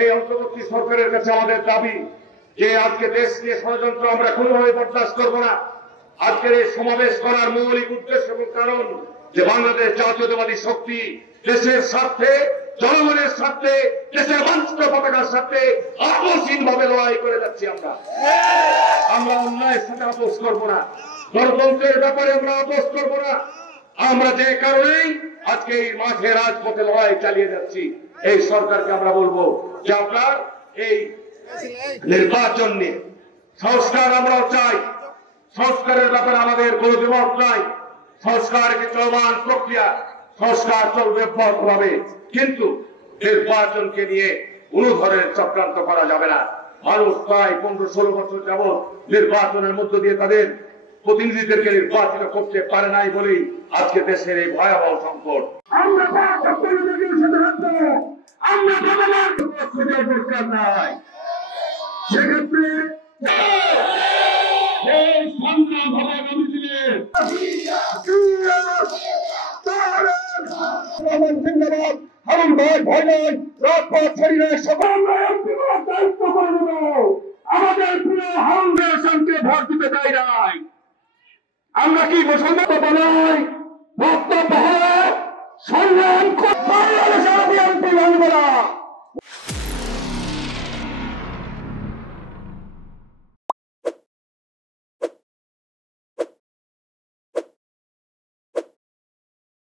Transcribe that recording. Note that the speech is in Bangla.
এই অন্তর্বর্তী সরকারের কাছে আমাদের দাবি যে আজকে দেশ নিয়ে ষড়যন্ত্র আমরা কোনোভাবে বরদাস্ত করবো না। আজকের এই সমাবেশ করার মৌলিক উদ্দেশ্য এবং কারণ যে বাংলাদেশ জাতীয়তাবাদী শক্তি দেশের স্বার্থে, জনগণের স্বার্থে, দেশের বাঞ্ছিত পতাকার স্বার্থে আপোষহীন ভাবে লড়াই করে যাচ্ছি। আমরা অন্যায়ের সাথে আপোষ করবো না, গণতন্ত্রের ব্যাপারে আমরা আপোষ করবো না। আমরা যে কারণেই আজকে এই মাঠে রাজপথে লড়াই চালিয়ে যাচ্ছি। এই সরকারকে আমরা বলবো যে আপনার এই নির্বাচন নিয়ে সংস্কার আমরাও চাই, সংস্কারের ব্যাপারে আমাদের কোনো দ্বিমত নাই। সংস্কার একটি চলমান প্রক্রিয়া, সংস্কার চলবে ব্যাপকভাবে, কিন্তু নির্বাচনকে নিয়ে কোন ধরনের চক্রান্ত করা যাবে না। মানুষ প্রায় 15-16 বছর যাবৎ নির্বাচনের মধ্য দিয়ে তাদের প্রতিনিধিদেরকে নির্বাচিত করতে পারে নাই বলেই আজকে দেশের এই ভয়াবহ সংকট। আমরা সেক্ষেত্রে আমাদের প্রিয় হারুনের সঙ্গে ভোট দিতে চাই নাই। আমরা কি মুসলমান বানাই বক্তব্য সংগ্রাম বিএনপি মানব না।